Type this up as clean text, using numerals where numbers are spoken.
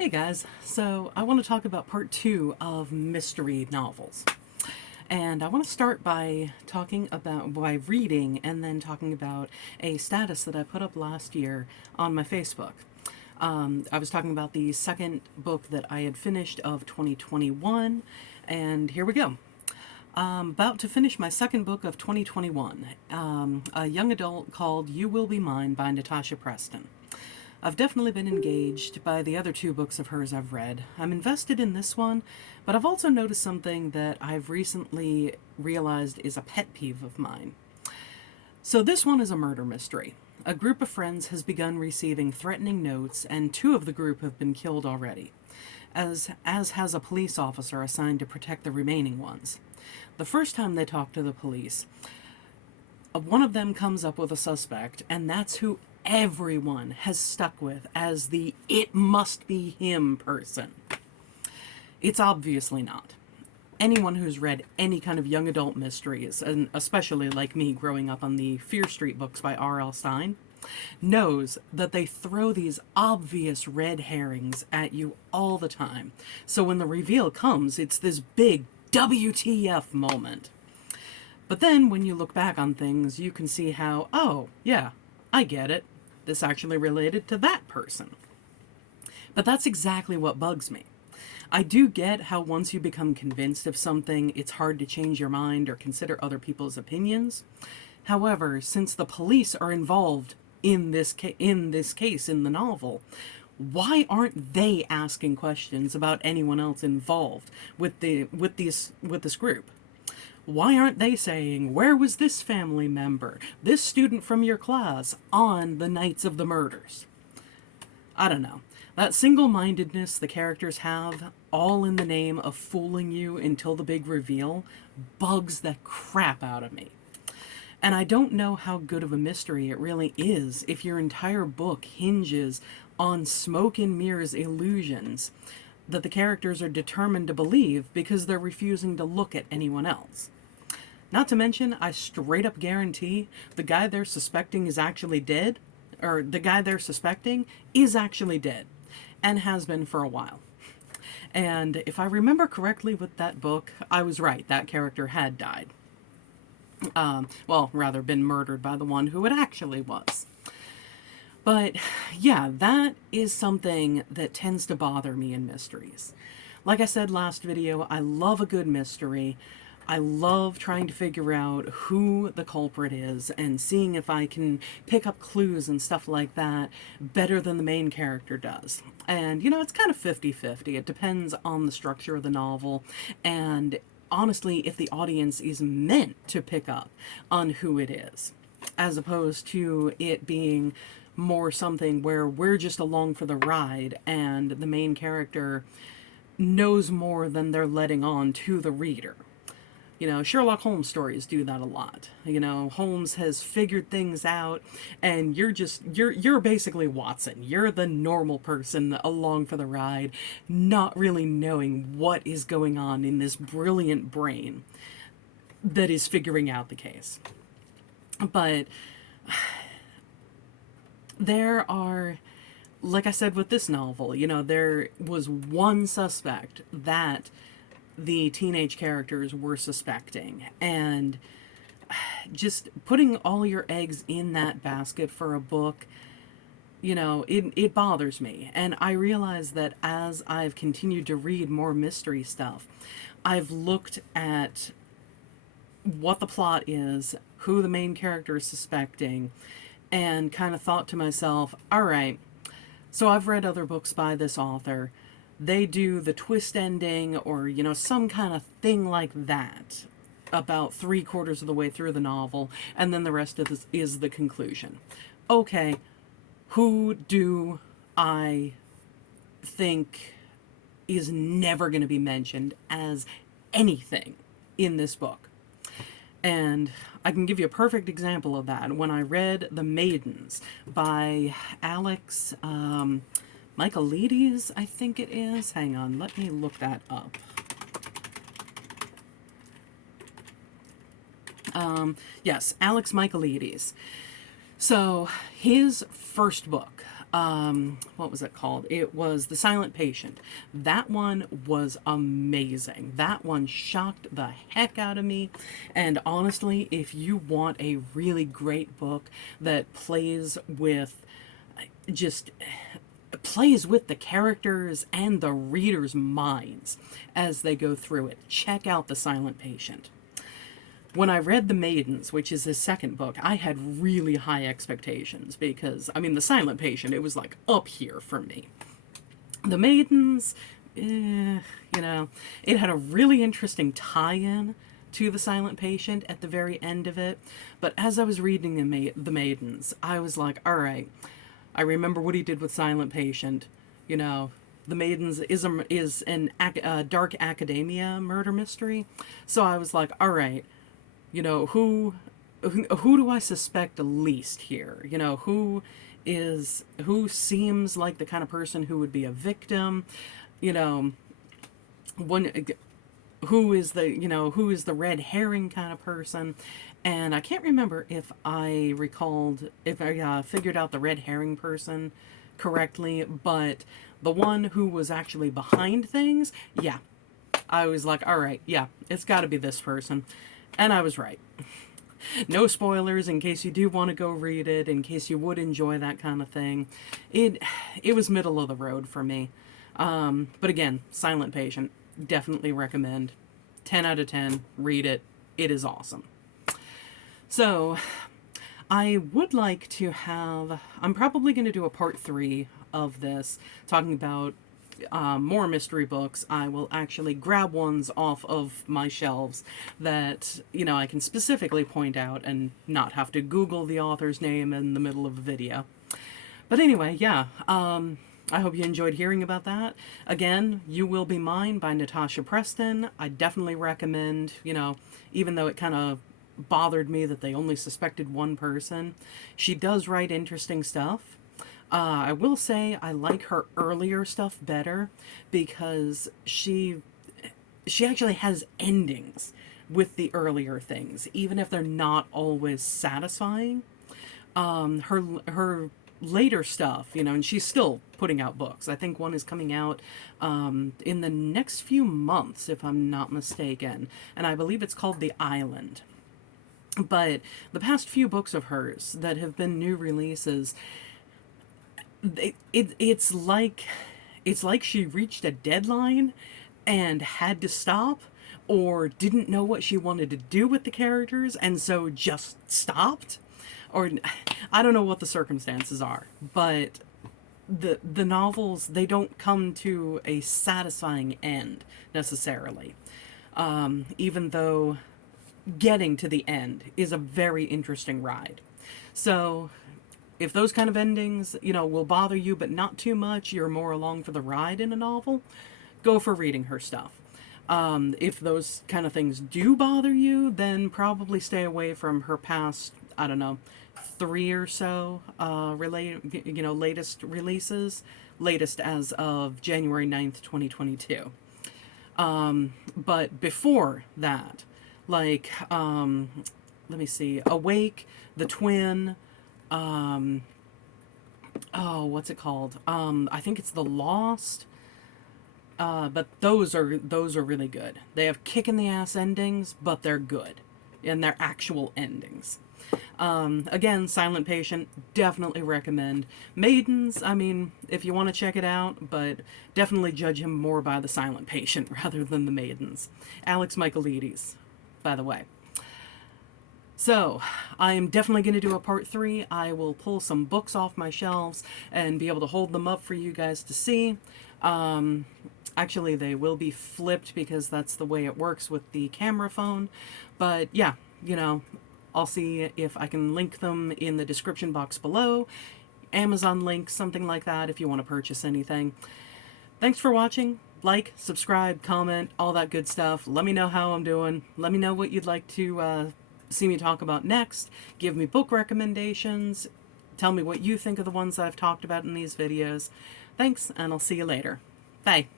Hey guys, so I want to talk about part two of mystery novels. And I want to start by reading and then talking about a status that I put up last year on my Facebook. I was talking about the second book that I had finished of 2021, and here we go. I'm about to finish my second book of 2021, a young adult called You Will Be Mine by Natasha Preston. I've definitely been engaged by the other two books of hers I've read. I'm invested in this one, but I've also noticed something that I've recently realized is a pet peeve of mine. So this one is a murder mystery. A group of friends has begun receiving threatening notes, and two of the group have been killed already, as has a police officer assigned to protect the remaining ones. The first time they talk to the police, one of them comes up with a suspect, and that's who everyone has stuck with as the "it must be him" person. It's obviously not. Anyone who's read any kind of young adult mysteries, and especially like me growing up on the Fear Street books by R.L. Stine, knows that they throw these obvious red herrings at you all the time. So when the reveal comes, it's this big WTF moment. But then when you look back on things, you can see how, oh, yeah, I get it. This actually related to that person. But that's exactly what bugs me. I do get how once you become convinced of something, it's hard to change your mind or consider other people's opinions. However, since the police are involved in this case in the novel, why aren't they asking questions about anyone else involved with this group? Why aren't they saying, where was this family member, this student from your class, on the nights of the murders? I don't know. That single-mindedness the characters have, all in the name of fooling you until the big reveal, bugs the crap out of me. And I don't know how good of a mystery it really is if your entire book hinges on smoke and mirrors illusions that the characters are determined to believe because they're refusing to look at anyone else. Not to mention, I straight up guarantee the guy they're suspecting is actually dead, or the guy they're suspecting is actually dead, and has been for a while. And if I remember correctly with that book, I was right, that character had died. Well, rather been murdered by the one who it actually was. But yeah, that is something that tends to bother me in mysteries. Like I said last video, I love a good mystery. I love trying to figure out who the culprit is and seeing if I can pick up clues and stuff like that better than the main character does. And, you know, it's kind of 50-50. It depends on the structure of the novel and, honestly, if the audience is meant to pick up on who it is, as opposed to it being more something where we're just along for the ride and the main character knows more than they're letting on to the reader. You know, Sherlock Holmes stories do that a lot. You know, Holmes has figured things out, and you're basically Watson. You're the normal person along for the ride, not really knowing what is going on in this brilliant brain that is figuring out the case. But there are, like I said with this novel, you know, there was one suspect that the teenage characters were suspecting, and just putting all your eggs in that basket for a book, you know, it bothers me. And I realize that as I've continued to read more mystery stuff, I've looked at what the plot is, who the main character is suspecting, and kind of thought to myself, all right, so I've read other books by this author. They do the twist ending or, you know, some kind of thing like that about 3/4 of the way through the novel, and then the rest of this is the conclusion. Okay, who do I think is never going to be mentioned as anything in this book? And I can give you a perfect example of that. When I read The Maidens by Alex Michaelides, I think it is. Hang on, let me look that up. Yes, Alex Michaelides. So his first book, what was it called? It was The Silent Patient. That one was amazing. That one shocked the heck out of me. And honestly, if you want a really great book that just plays with the characters and the reader's minds as they go through it, check out The Silent Patient. When I read The Maidens, which is his second book, I had really high expectations because, I mean, The Silent Patient, it was like up here for me. The Maidens, it had a really interesting tie-in to The Silent Patient at the very end of it. But as I was reading The Maidens, I was like, all right, I remember what he did with Silent Patient. The Maidens is a dark academia murder mystery. So I was like, all right, who do I suspect least here? Who seems like the kind of person who would be a victim? One who is the red herring kind of person? And I can't remember if I figured out the red herring person correctly, but the one who was actually behind things, yeah, I was like, all right, yeah, it's got to be this person. And I was right. No spoilers in case you do want to go read it, in case you would enjoy that kind of thing. It was middle of the road for me. But again, Silent Patient, definitely recommend. 10 out of 10, read it. It is awesome. So, I would like to I'm probably going to do a part 3 of this, talking about more mystery books. I will actually grab ones off of my shelves that, I can specifically point out and not have to Google the author's name in the middle of a video. But anyway, yeah, I hope you enjoyed hearing about that. Again, You Will Be Mine by Natasha Preston. I definitely recommend, even though it kind of bothered me that they only suspected one person, she does write interesting stuff. I will say I like her earlier stuff better because she actually has endings with the earlier things, even if they're not always satisfying. Her later stuff, and she's still putting out books. I think one is coming out in the next few months, if I'm not mistaken, and I believe it's called The Island. But the past few books of hers that have been new releases, it's like she reached a deadline and had to stop, or didn't know what she wanted to do with the characters and so just stopped, or I don't know what the circumstances are, but the novels, they don't come to a satisfying end necessarily, even though getting to the end is a very interesting ride. So if those kind of endings, will bother you, but not too much, you're more along for the ride in a novel, go for reading her stuff. If those kind of things do bother you, then probably stay away from her past, 3 or so latest releases, latest as of January 9th, 2022. But before that, let me see, Awake, The Twin, what's it called? I think it's The Lost. But those are really good. They have kick in the ass endings, but they're good, and they're actual endings. Again, Silent Patient, definitely recommend. Maidens, if you want to check it out, but definitely judge him more by The Silent Patient rather than The Maidens. Michaelides, by the way. So, I am definitely going to do a part 3. I will pull some books off my shelves and be able to hold them up for you guys to see. Actually, they will be flipped because that's the way it works with the camera phone. But yeah, I'll see if I can link them in the description box below. Amazon link, something like that, if you want to purchase anything. Thanks for watching. Like, subscribe, comment, all that good stuff. Let me know how I'm doing. Let me know what you'd like to see me talk about next. Give me book recommendations. Tell me what you think of the ones I've talked about in these videos. Thanks, and I'll see you later. Bye.